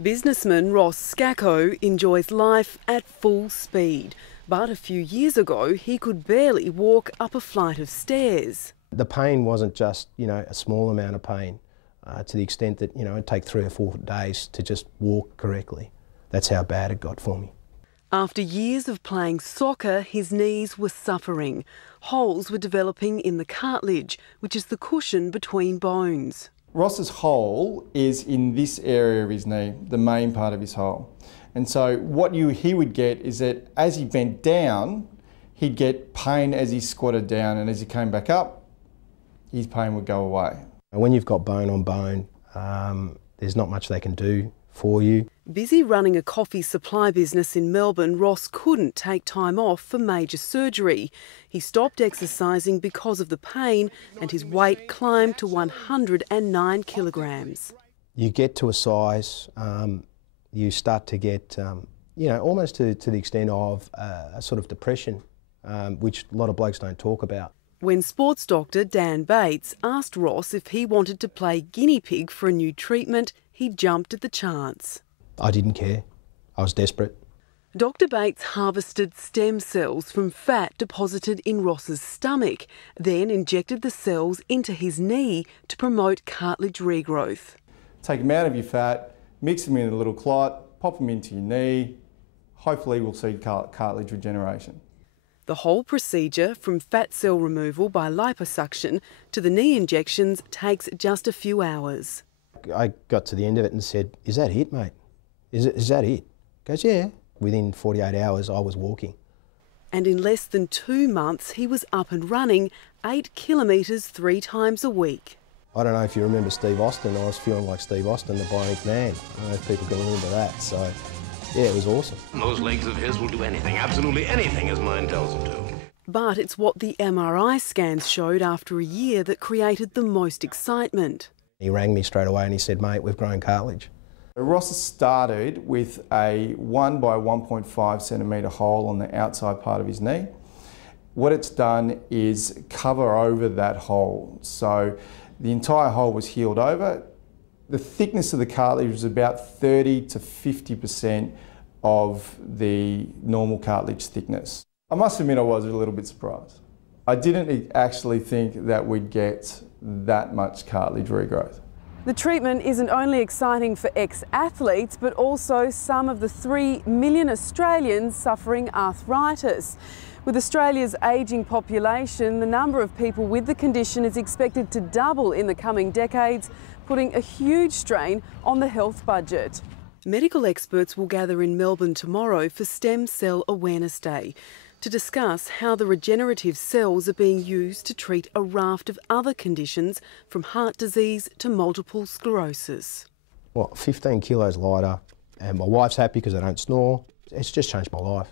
Businessman Ross Scacco enjoys life at full speed, but a few years ago he could barely walk up a flight of stairs. The pain wasn't just, a small amount of pain, to the extent that, it'd take 3 or 4 days to just walk correctly. That's how bad it got for me. After years of playing soccer, his knees were suffering. Holes were developing in the cartilage, which is the cushion between bones. Ross's hole is in this area of his knee, the main part of his hole. And so what he would get is that as he bent down, he'd get pain as he squatted down, and as he came back up, his pain would go away. When you've got bone on bone, there's not much they can do for you. Busy running a coffee supply business in Melbourne, Ross couldn't take time off for major surgery. He stopped exercising because of the pain, and his weight climbed to 109 kilograms. You get to a size, you start to get, almost to the extent of a sort of depression, which a lot of blokes don't talk about. When sports doctor Dan Bates asked Ross if he wanted to play guinea pig for a new treatment, he jumped at the chance. I didn't care. I was desperate. Dr Bates harvested stem cells from fat deposited in Ross's stomach, then injected the cells into his knee to promote cartilage regrowth. Take them out of your fat, mix them in a little clot, pop them into your knee. Hopefully we'll see cartilage regeneration. The whole procedure, from fat cell removal by liposuction to the knee injections, takes just a few hours. I got to the end of it and said, "Is that it, mate? Is that it?" He goes, "Yeah." Within 48 hours, I was walking. And in less than 2 months, he was up and running 8 kilometres 3 times a week. I don't know if you remember Steve Austin. I was feeling like Steve Austin, the Bionic Man. I don't know if people can remember that. So, yeah, it was awesome. Those legs of his will do anything, absolutely anything his mind tells him to. But it's what the MRI scans showed after a year that created the most excitement. He rang me straight away and he said, "Mate, we've grown cartilage." Ross started with a 1 by 1.5 centimetre hole on the outside part of his knee. What it's done is cover over that hole. So the entire hole was healed over. The thickness of the cartilage was about 30 to 50% of the normal cartilage thickness. I must admit I was a little bit surprised. I didn't actually think that we'd get that much cartilage regrowth. The treatment isn't only exciting for ex-athletes, but also some of the 3 million Australians suffering arthritis. With Australia's ageing population, the number of people with the condition is expected to double in the coming decades, putting a huge strain on the health budget. Medical experts will gather in Melbourne tomorrow for Stem Cell Awareness Day to discuss how the regenerative cells are being used to treat a raft of other conditions, from heart disease to multiple sclerosis. 15 kilos lighter, and my wife's happy because I don't snore. It's just changed my life.